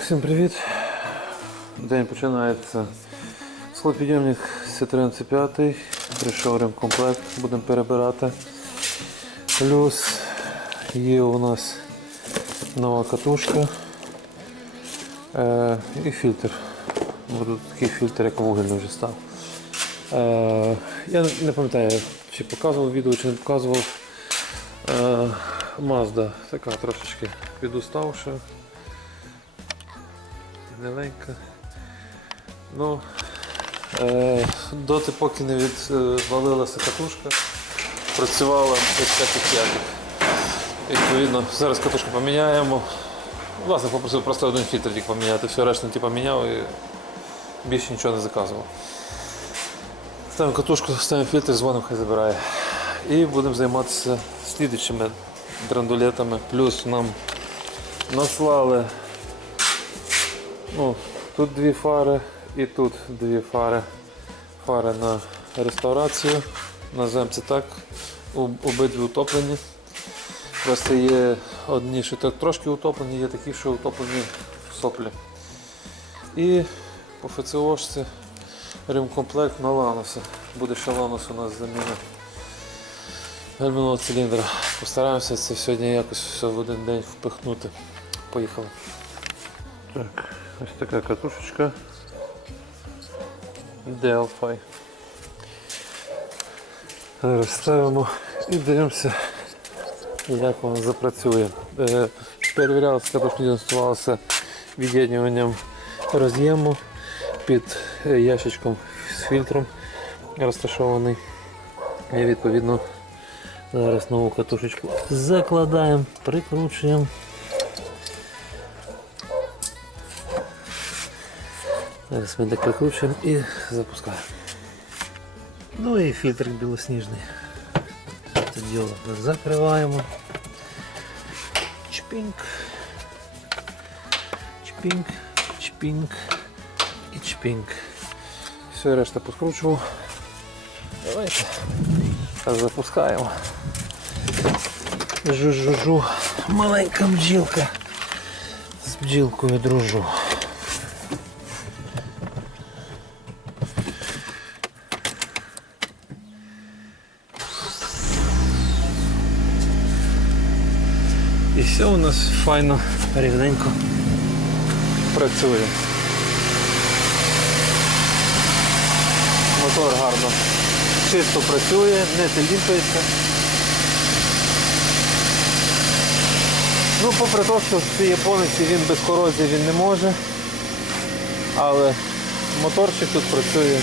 всім привіт. День починається. Склопідйомник Citroen C5, прийшов ремкомплект, будемо перебирати. Плюс є у нас нова катушка е, і фільтр. Буде такий фільтр, як вугільний вже став. Е, я не пам'ятаю, чи показував відео, чи не показував. Е, така трошечки підуставша. Гниленька. Ну, е, доти поки не відвалилася катушка, працювала ось так як. Відповідно, зараз катушку поміняємо. Власне, попросив просто один фільтр тільки поміняти, все решта типу, поміняв і більше нічого не заказував. Ставимо катушку, ставимо фільтр, дзвонимо, хай забирає. І будемо займатися слідчими драндулетами. Плюс нам наслали ну, тут дві фари і тут дві фари. Фари на реставрацію. Називаємо це так. Обидві утоплені. Просто є одні, що так трошки утоплені, є такі, що утоплені в соплі. І по ФЦОшці ремкомплект на Лануса. Буде ще Ланус у нас заміна гальмівного циліндра. Постараємося це сьогодні якось все в один день впихнути. Поїхали. Так, ось така катушечка. Delphi. Зараз ставимо і дивимося, як воно запрацює. Е, Перевірялася катушка інсталювалася від'єднуванням роз'єму під е, ящичком з фільтром розташований. І відповідно зараз нову катушечку закладаємо, прикручуємо. Зараз ми так прикручуємо і запускаємо. Ну і фільтр білосніжний. Це діло закриваємо. Чпінк. Чпінк, чпінк і чпінк. Все, решта поскручував. Давайте Зараз запускаємо. Жу-жу-жу. Маленька бджілка. З бджілкою дружу. Все у нас файно, рівненько. Працює. Мотор гарно. Чисто працює, не теліпається. Ну, попри те, що ці японці він без корозії він не може, але моторчик тут працює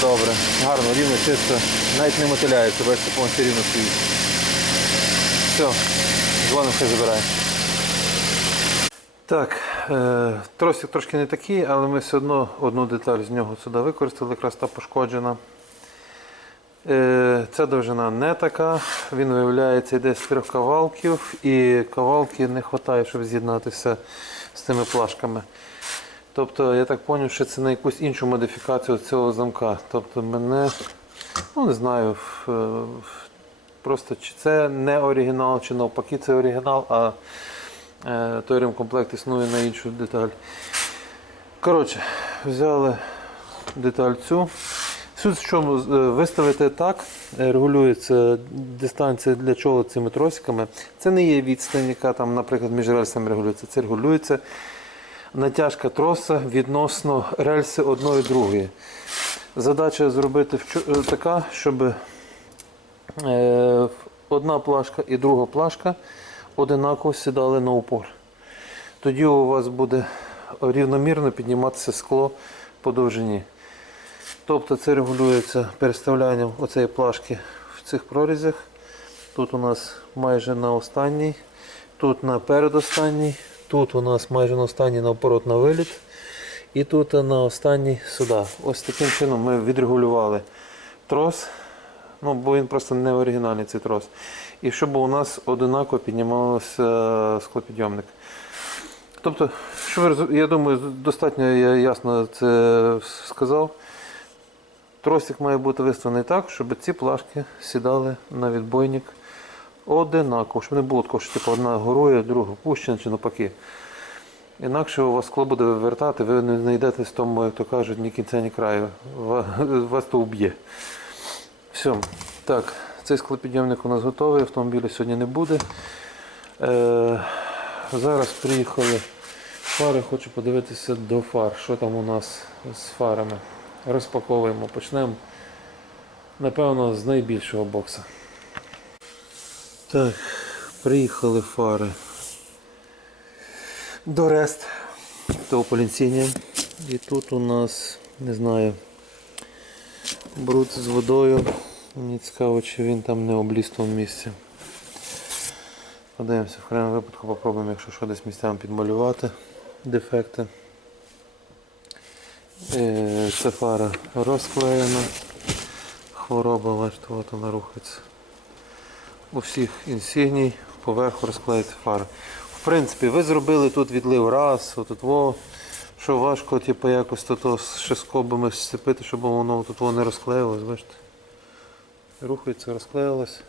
добре, гарно, рівно, чисто, навіть не мотиляється, бачите, повністю рівно стоїть. Все, дзвоним, хай забирає. Так, е, тросик трошки не такий, але ми все одно одну деталь з нього сюди використали, якраз та пошкоджена. Е, ця довжина не така, він виявляється йде з трьох кавалків і кавалки не вистачає, щоб з'єднатися з цими плашками. Тобто, я так зрозумів, що це на якусь іншу модифікацію цього замка. Тобто мене, ну не знаю, просто чи це не оригінал, чи навпаки це оригінал, а е, той ремкомплект існує на іншу деталь. Коротше, взяли деталь цю. Суть в чому е, виставити так, е, регулюється дистанція для чола цими тросиками. Це не є відстань, яка там, наприклад, між рельсами регулюється. Це регулюється натяжка троса відносно рельси одної другої. Задача зробити е, така, щоб одна плашка і друга плашка одинаково сідали на упор. Тоді у вас буде рівномірно підніматися скло по довжині. Тобто це регулюється переставлянням оцеї плашки в цих прорізях. Тут у нас майже на останній, тут на передостанній, тут у нас майже на останній наоборот на виліт. І тут на останній сюди. Ось таким чином ми відрегулювали трос. Ну, бо він просто не оригінальний цей трос. І щоб у нас одинаково піднімався склопідйомник. Тобто, що ви я думаю, достатньо я ясно це сказав. Тросик має бути виставлений так, щоб ці плашки сідали на відбойник одинаково, щоб не було такого, що типу, одна горує, друга пущена чи навпаки. Інакше у вас скло буде вивертати, ви не знайдете з тому, як то кажуть, ні кінця, ні краю. Вас то вб'є. Все. Так, цей склопідйомник у нас готовий, автомобіля сьогодні не буде. Е, зараз приїхали фари, хочу подивитися до фар, що там у нас з фарами. Розпаковуємо, почнемо, напевно, з найбільшого бокса. Так, приїхали фари до Рест, до Полінсіння. І тут у нас, не знаю, бруд з водою. Мені цікаво, чи він там не тому місці. Подивимося, в крайньому випадку попробуємо, якщо що десь місцями підмалювати дефекти. Е, Це фара розклеєна. Хвороба, бачите, от вона рухається. У всіх інсігній поверху розклеїться фара. В принципі, ви зробили тут відлив раз, отут во, що важко, типу, якось тут ще скобами сцепити, щоб воно тут во не розклеїлось, бачите. Рухається, розклеїлось.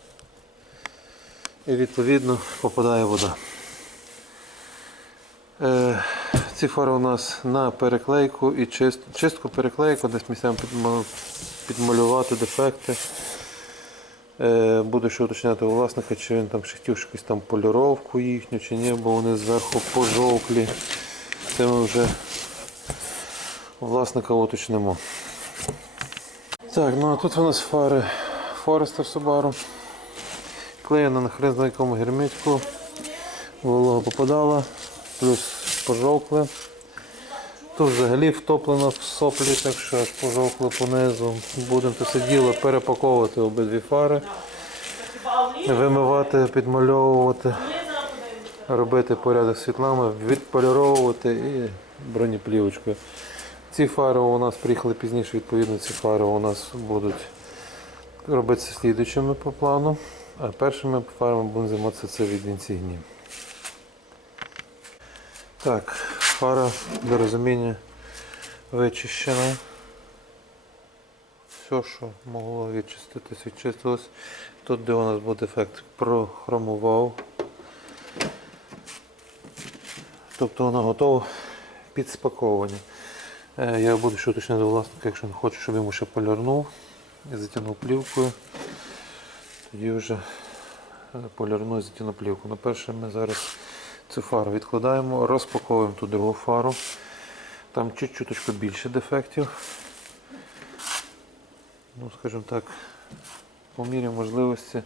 І відповідно попадає вода. Е, ці фари у нас на переклейку і чист, чистку переклейку, десь місцями підма- підмалювати дефекти. Е, буду ще уточняти у власника, чи він там ще якусь там поліровку їхню, чи ні, бо вони зверху пожовклі. Це ми вже власника уточнимо. Так, ну а тут у нас фари Forester Subaru. Клеєна на хрен знає якому герметику. Волога попадала, плюс пожовкли. Тут взагалі втоплено в соплі, так що аж пожовкли понизу. Будемо це все діло перепаковувати обидві фари, вимивати, підмальовувати, робити порядок світлами, відполіровувати і бронеплівочкою. Ці фари у нас приїхали пізніше, відповідно, ці фари у нас будуть робитися слідуючими по плану. А першими фарами будемо займатися це від інсігнії. Так, фара для розуміння вичищена. Все, що могло відчиститись, відчистилось. Тут, де у нас буде ефект, прохромував. Тобто вона готова під спаковування. Е, Я буду ще уточняти до власника, якщо він хоче, щоб йому ще полірнув і затягнув плівкою. Тоді вже е, полірну затягну плівку. На перше ми зараз цю фару відкладаємо, розпаковуємо ту другу фару. Там чуть-чуточку більше дефектів. Ну, скажімо так, по мірі можливості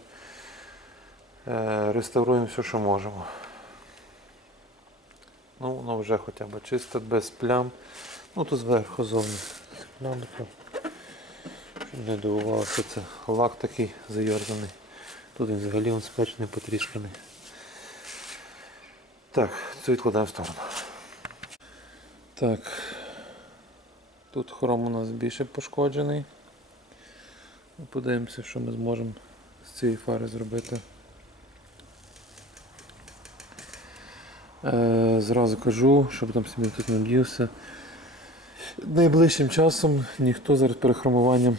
е, реставруємо все, що можемо. Ну, воно вже хоча б чисто, без плям. Ну тут зверху зовні. Не дивувалося, це лак такий зайорзаний. Тут він взагалі він спечений, потрісканий. Так, це відкладаємо в сторону. Так. Тут хром у нас більше пошкоджений. Подивимося, що ми зможемо з цієї фари зробити. Е, зразу кажу, щоб там собі тут не вдівся. Найближчим часом ніхто зараз перехромуванням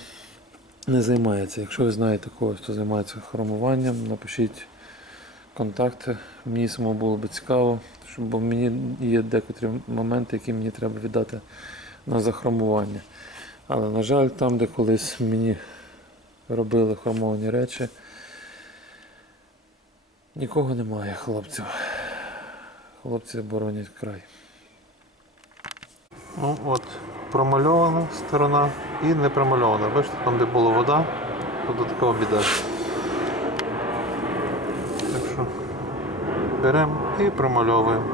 не займається. Якщо ви знаєте когось, хто займається хромуванням, напишіть контакти. Мені самому було б цікаво, бо мені є декотрі моменти, які мені треба віддати на захромування. Але, на жаль, там, де колись мені робили хромовані речі, нікого немає, хлопців. Хлопці боронять край. Ну от, промальована сторона і не промальована. Бачите, там де була вода, тут така біда. Так що беремо і промальовуємо.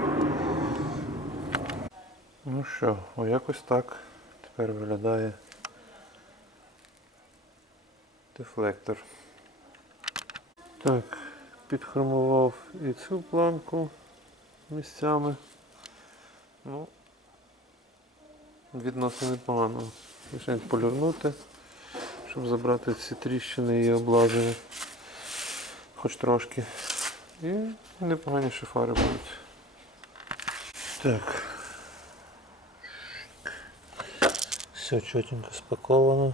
Ну що, о, якось так тепер виглядає дефлектор. Так, підхромував і цю планку місцями. Ну, відносно непогано. Лише полірнути, щоб забрати ці тріщини і облазення. Хоч трошки. І непогані шифари будуть. Так. Все чотенько спаковано.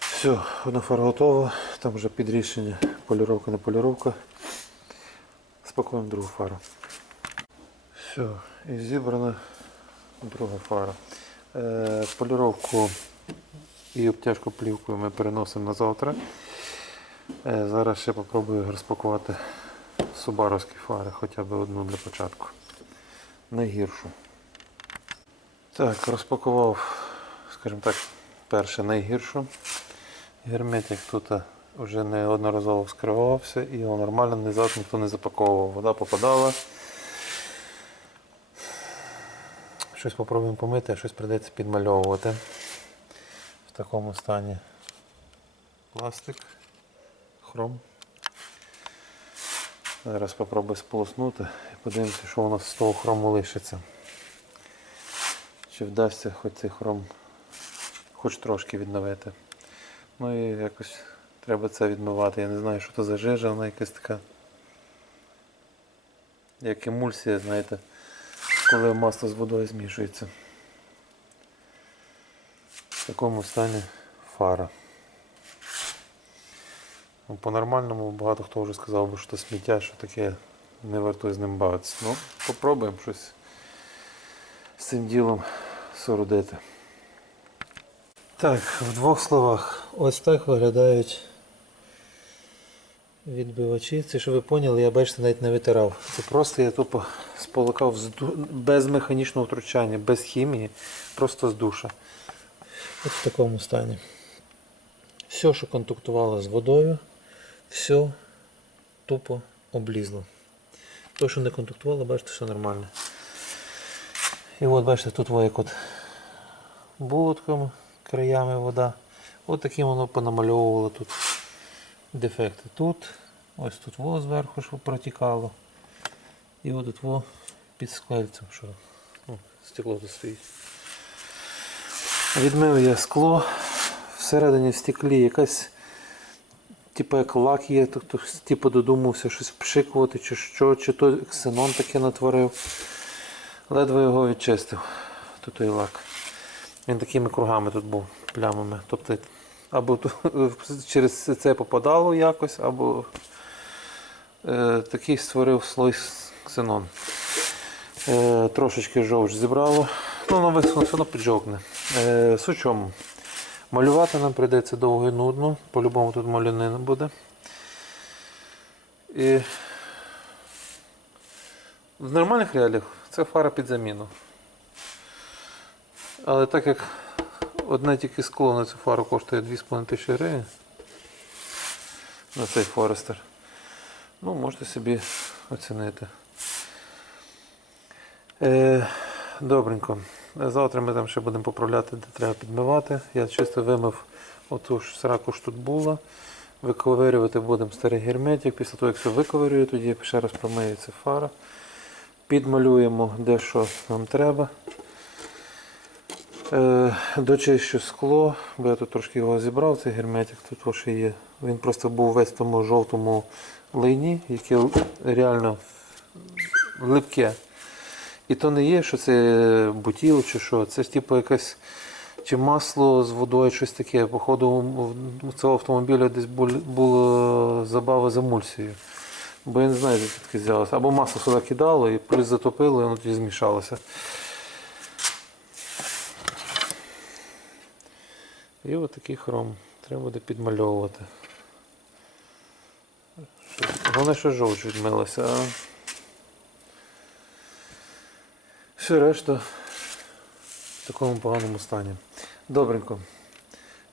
Все, одна фара готова, там вже під рішення поліровка не поліровка. Спакуємо другу фару. Все, і зібрана друга фара. Е, поліровку і обтяжку плівкою ми переносимо на завтра. Е, зараз ще попробую розпакувати субаровські фари, хоча б одну для початку. Найгіршу. Так, розпакував, скажімо так, перше найгіршу. Герметик тут е, вже неодноразово вскривався і його нормально назад ніхто не запаковував. Вода попадала. Щось попробуємо помити, а щось прийдеться підмальовувати. В такому стані пластик, хром. Зараз спробую сполоснути і подивимося, що у нас з того хрому лишиться. Чи вдасться хоч цей хром хоч трошки відновити. Ну і якось треба це відмивати. Я не знаю, що це за жижа, вона якась така. Як емульсія, знаєте, коли масло з водою змішується. В такому стані фара. Ну, По-нормальному багато хто вже сказав би, що це сміття, що таке не варто з ним бавитися. Ну, попробуємо щось з цим ділом соорудити. Так, в двох словах. Ось так виглядають відбивачі. Це що ви поняли, я бачите, навіть не витирав. Це просто я тупо споликав без механічного втручання, без хімії, просто з душа. От в такому стані. Все, що контактувало з водою, все тупо облізло. То, що не контактувало, бачите, все нормально. І от бачите, тут воє от було краями вода. От таким воно понамальовувало тут дефекти. Тут, ось тут во зверху, що протікало. І от тут во під скальцем, що ну, стекло тут стоїть. Відмив я скло. Всередині в стеклі якась, типу як лак є, тобто типу додумався щось пшикувати чи що, чи то ксенон таке натворив. Ледве його відчистив. Тут той лак. Він такими кругами тут був, плямами. Тобто або через це попадало якось, або е, такий створив слой ксенон. Е, трошечки жовч зібрало. Ну, висохне, все одно піджовкне. Е, суть чому? Малювати нам прийдеться довго і нудно, по-любому тут малянина буде. І в нормальних реаліях це фара під заміну. Але так як одне тільки скло на цю фару коштує 2,5 тисячі гривень на цей Форестер, ну можете собі оцінити. Е, добренько. Завтра ми там ще будемо поправляти, де треба підмивати. Я чисто вимив оту ж сраку що тут була. Виковирювати будемо старий герметик. Після того, як все виковирюю, тоді ще раз промиється фара. Підмалюємо де що нам треба. Е, дочищу скло, бо я тут трошки його зібрав, цей герметик тут ще є. Він просто був весь в тому жовтому лайні, яке реально липке. І то не є, що це бутіл чи що. Це ж типу якесь чи масло з водою, щось таке. Походу у цього автомобіля десь було забава з емульсією. Бо я не знаю, звідки взялося. Або масло сюди кидало і плюс затопило, і воно тоді змішалося. І от хром. Треба буде підмальовувати. Головне, що жовч відмилося. А... Все решта в такому поганому стані. Добренько.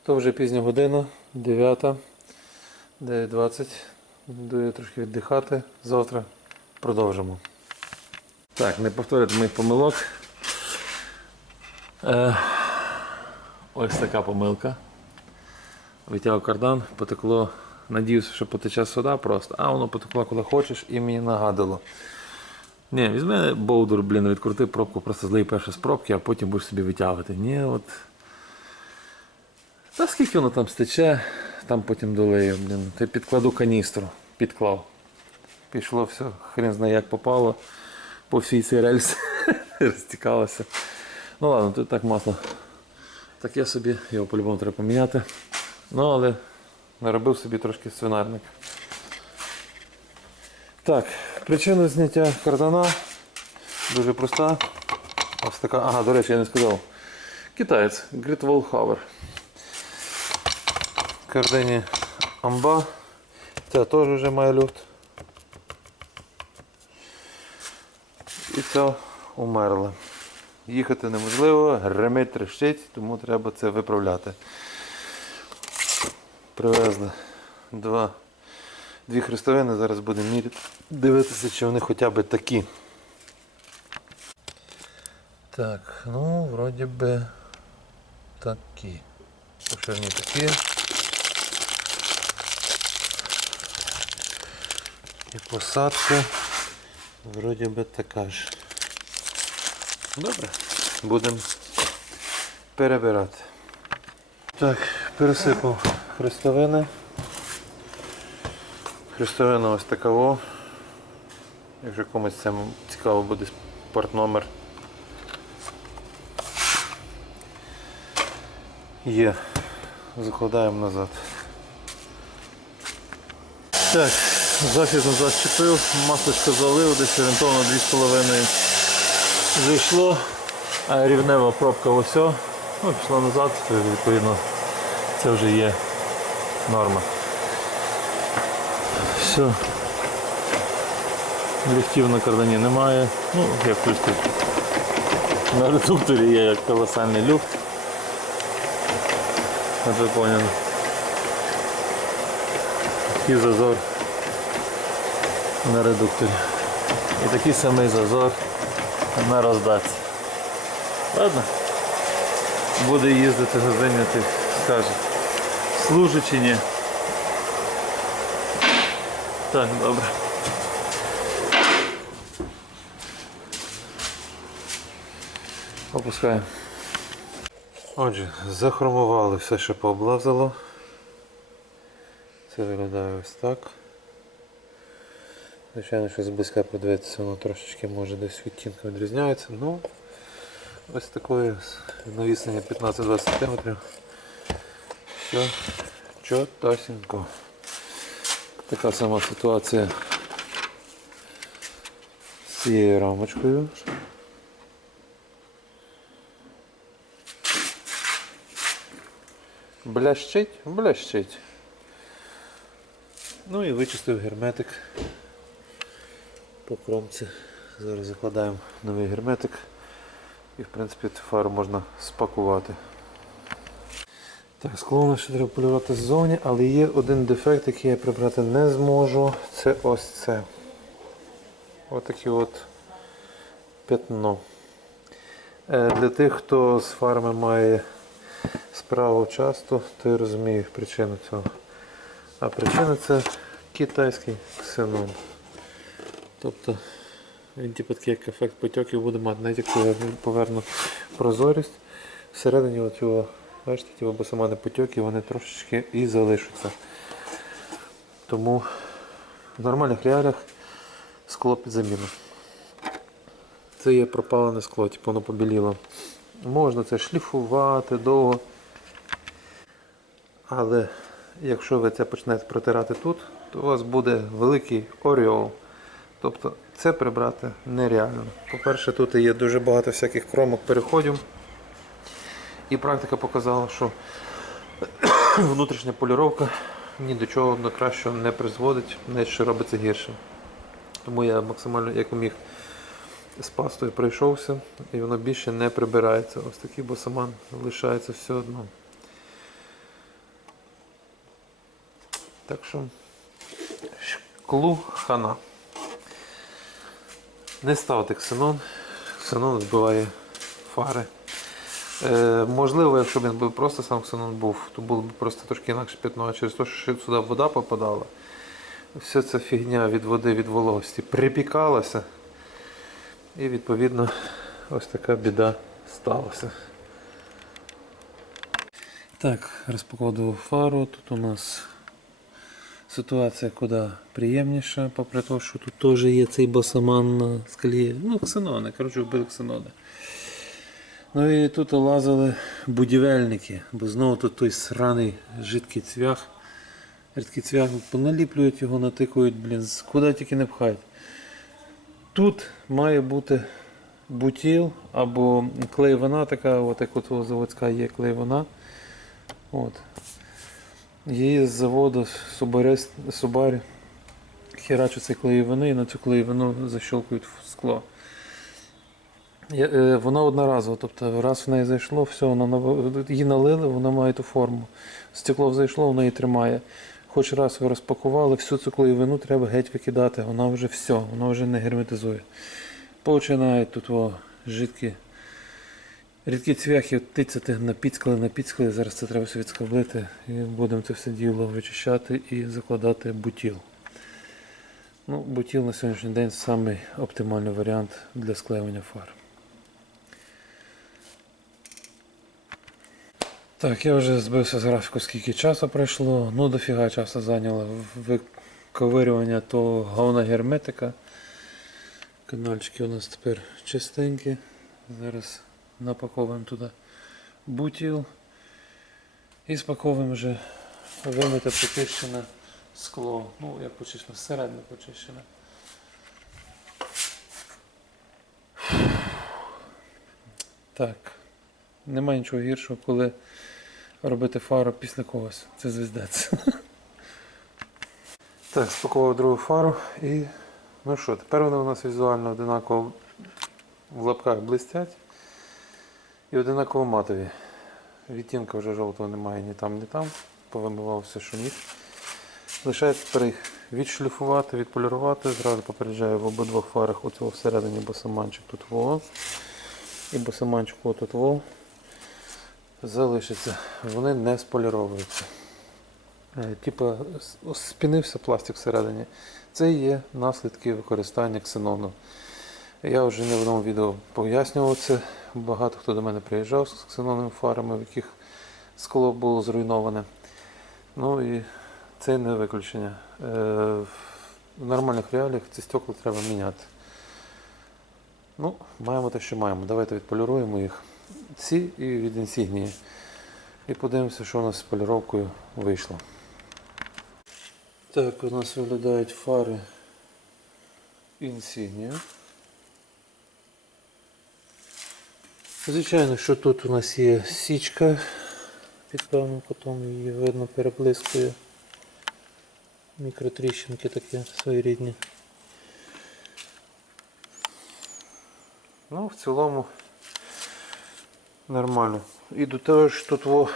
То вже пізня година, 9, 9.20. Йду я трошки віддихати. Завтра продовжимо. Так, не повторюйте моїх помилок. Е, ось така помилка. Витягав кардан, потекло. Надіюся, що потече сюди просто, а воно потекло куди хочеш і мені нагадало. Ні, візьми боудер, блін, відкрути пробку, просто злий перше з пробки, а потім будеш собі витягувати. Ні, от. Та скільки воно там стече, там потім долею, блін. Ти підкладу каністру, підклав. Пішло все, хрен знає як попало. По всій цій рельсі розтікалося. Ну ладно, тут так масло. Так я собі його по-любому треба поміняти. Ну, але наробив собі трошки свинарник. Так, причина зняття кардана Дуже проста. Ось така. Ага, до речі, я не сказав. Китаєць Great Wallhaver. Кардині амба. Ця теж вже має люфт. І ця умерла. Їхати неможливо, гримить, трещить, тому треба це виправляти. Привезли два, дві хрестовини, зараз будемо міряти, дивитися, чи вони хоча б такі. Так, ну, вроді би такі. Поширні такі. І посадка вроді би така ж. Добре. Будемо перебирати. Так, пересипав хрестовини. Хрестовина ось така о. Якщо комусь це цікаво буде партномер. Є. Закладаємо назад. Так, захід назад щепив, масочку залив, десь орієнтовно 2,5 зайшло, а рівнева пробка ось. Ну, пішла назад, то, відповідно це вже є норма. Все. Ліфтів на кардані немає. Ну, як тут на редукторі є як колосальний люфт. От ви. Такий зазор на редукторі. І такий самий зазор на роздатці. Ладно. Буде їздити газиняти, скаже. Служить чи ні. Так, добре. Опускаємо. Отже, захромували все, що пооблазило. Це виглядає ось так. Звичайно, що зблизька подивитися, воно трошечки може десь відтінком відрізняється. Ну, ось такої навіснення 15-20 см. Все чотасінько. Така сама ситуація з цією рамочкою. Блящить, блящить. Ну і вичистив герметик по кромці. Зараз закладаємо новий герметик і в принципі цю фару можна спакувати. Так, склону ще треба полювати ззовні, але є один дефект, який я прибрати не зможу. Це ось це. Ось таке от пятно. Е, Для тих, хто з фарми має справу часто, той розуміє причину цього. А причина це китайський ксенон. Тобто він типу як ефект потьоків буде мати, навіть якщо я поверну прозорість, всередині от бачите, ті босомани потьоки, вони трошечки і залишаться. Тому в нормальних реаліях скло під заміну. Це є пропалене скло, типу воно побіліло. Можна це шліфувати довго. Але якщо ви це почнете протирати тут, то у вас буде великий оріол. Тобто це прибрати нереально. По-перше, тут є дуже багато всяких кромок переходів. І практика показала, що внутрішня поліровка ні до чого до кращого не призводить, навіть що робиться гірше. Тому я максимально як міг з пастою пройшовся і воно більше не прибирається. Ось такий босоман лишається все одно. Так що шклу хана. Не ставте ксенон. Ксенон збиває фари. Е, можливо, якщо б він був просто сам ксенон був, то було б просто трошки інакше пятно, а через те, що сюди вода попадала. Вся ця фігня від води, від вологості припікалася. І відповідно ось така біда сталася. Так, розпаковував фару. Тут у нас ситуація куди приємніша, попри те, що тут теж є цей босоман на скалі. Ну, ксенони, коротше, вбили ксенони. Ну і тут лазили будівельники, бо знову тут той сраний жидкий цвях. Рідкий цвях поналіплюють його, натикують, блін, куди тільки не пхають. Тут має бути бутіл або клей вона така, от як от заводська є клей вона. От. Її з заводу Subaru, херачу цей клеєвини і на цю клеєвину защелкують в скло. Е, Вона одноразова, тобто раз в неї зайшло, все, вона її налили, вона має ту форму. Стекло зайшло, воно її тримає. Хоч раз ви розпакували, всю цю клеєвину треба геть викидати, вона вже все, вона вже не герметизує. Починають тут о, жидкі, рідкі цвяхи тицяти на підскли, на підскли. Зараз це треба все відскоблити і будемо це все діло вичищати і закладати бутіл. Ну, бутіл на сьогоднішній день самий оптимальний варіант для склеювання фар. Так, я вже збився з графіку, скільки часу пройшло. Ну, дофіга часу зайняло виковирювання того говна герметика. Канальчики у нас тепер чистенькі. Зараз напаковуємо туди бутіл. І спаковуємо вже вимите почищене скло. Ну, як почищене, середньо почищене. Так. Немає нічого гіршого, коли робити фару після когось. Це звіздець. Так, спакував другу фару і. Ну що, тепер вони у нас візуально одинаково в лапках блистять і одинаково матові. Відтінка вже жовтого немає ні там, ні там. Повимивав все, що міг. Лишається їх відшліфувати, відполірувати. Зразу попереджаю в обидвох фарах оцього всередині босоманчик тут во. І босоманчик отут во. Залишиться. Вони не споліровуються. Е, Типа спінився пластик всередині. Це є наслідки використання ксенону. Я вже не в одному відео пояснював це. Багато хто до мене приїжджав з ксеноновими фарами, в яких скло було зруйноване. Ну і це не виключення. Е, В нормальних реаліях ці стекла треба міняти. Ну, маємо те, що маємо. Давайте відполіруємо їх. Ці і від інсігнії. І подивимося, що у нас з поліровкою вийшло. Так, у нас виглядають фари Insignia. Звичайно, що тут у нас є січка під певним кутом, її видно переблискує. Мікротріщинки такі своєрідні. Ну, в цілому нормально. І до того ж тут во,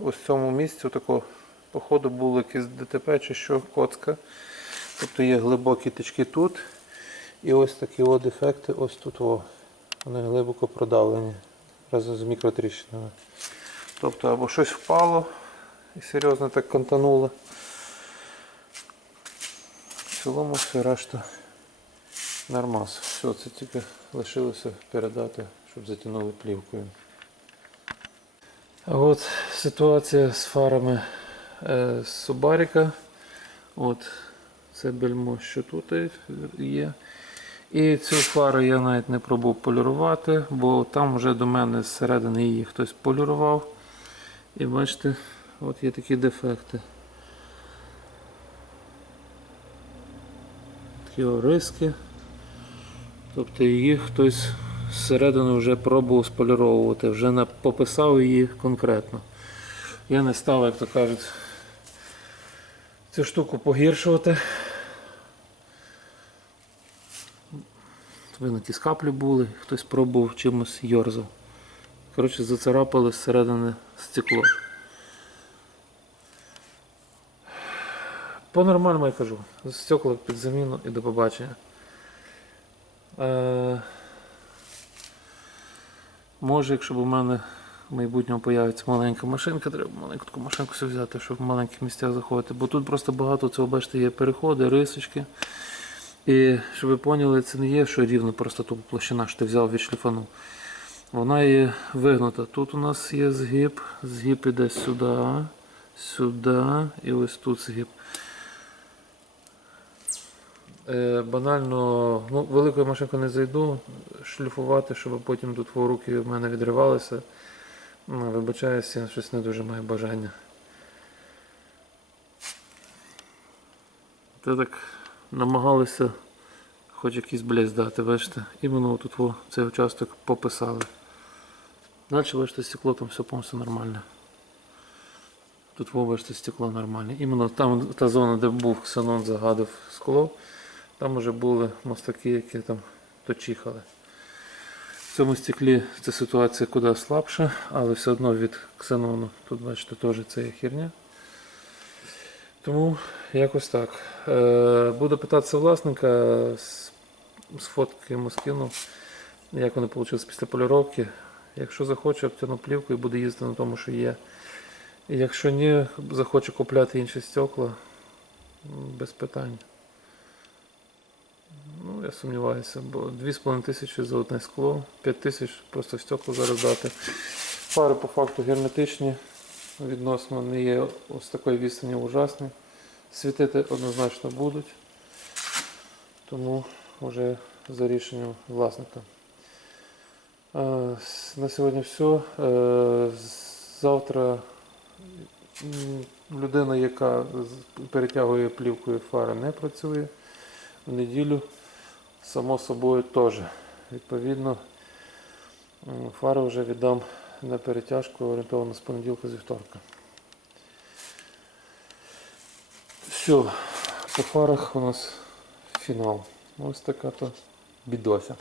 ось в цьому місці такого походу було якесь ДТП чи що коцка. Тобто є глибокі тички тут. І ось такі от дефекти ось тут. Во. Вони глибоко продавлені разом з мікротріщинами. Тобто або щось впало і серйозно так кантануло. В цілому все решта нормас. Все, це тільки лишилося передати, щоб затягнули плівкою. А от ситуація з фарами е, з Субаріка. От це бельмо, що тут є. І цю фару я навіть не пробував полірувати, бо там вже до мене зсередини її хтось полірував. І бачите, от є такі дефекти. Такі ориски. Тобто її хтось зсередини вже пробував споліровувати, вже на- пописав її конкретно. Я не став, як то кажуть, цю штуку погіршувати. Видно, ті скаплі були, хтось пробував чимось йорзав. Коротше, зацарапали зсередини стекло. По-нормальному я кажу. Стекла під заміну і до побачення. Е, може, якщо б у мене в майбутньому появиться маленька машинка, треба маленьку таку машинку взяти, щоб в маленьких місцях заходити. Бо тут просто багато цього, бачите, є переходи, рисочки. І щоб ви поняли, це не є, що рівно просто тупо площина, що ти взяв відшліфанув. Вона є вигнута. Тут у нас є згиб, згиб іде сюди, сюди і ось тут згиб. Е, банально, ну, великою машинкою не зайду, шліфувати, щоб потім тут во руки в мене відривалися. Ну, Вибачаюся, щось не дуже маю бажання. Це так намагалися хоч якийсь блеск дати, бачите. Іменно тут во, цей участок пописали. Далі, бачите, стекло там все повністю нормальне. Тут во, бачите, стекло нормальне. Іменно там та зона, де був ксенон, загадив скло, там вже були мостаки, які там точихали. В цьому стеклі ця ситуація куди слабша, але все одно від ксенону тут, бачите, теж це є херня. Тому якось так. Е, буду питатися власника, з, фотки йому скину, як вони вийшли після поліровки. Якщо захоче, обтяну плівку і буде їздити на тому, що є. І якщо ні, захоче купляти інші стекла, без питань. Ну, я сумніваюся, бо 2,5 тисячі за одне скло, 5 тисяч просто стекло зараз дати. Фари по факту герметичні, відносно не є ось такої відстані ужасні. Світити однозначно будуть. Тому вже за рішенням власника. Е, На сьогодні все. Е, Завтра людина, яка перетягує плівкою фари, не працює. В неділю, само собою, теж. Відповідно, фари вже віддам на перетяжку орієнтовно з понеділка з вівторка. Все, по фарах у нас фінал. Ось така то бідося.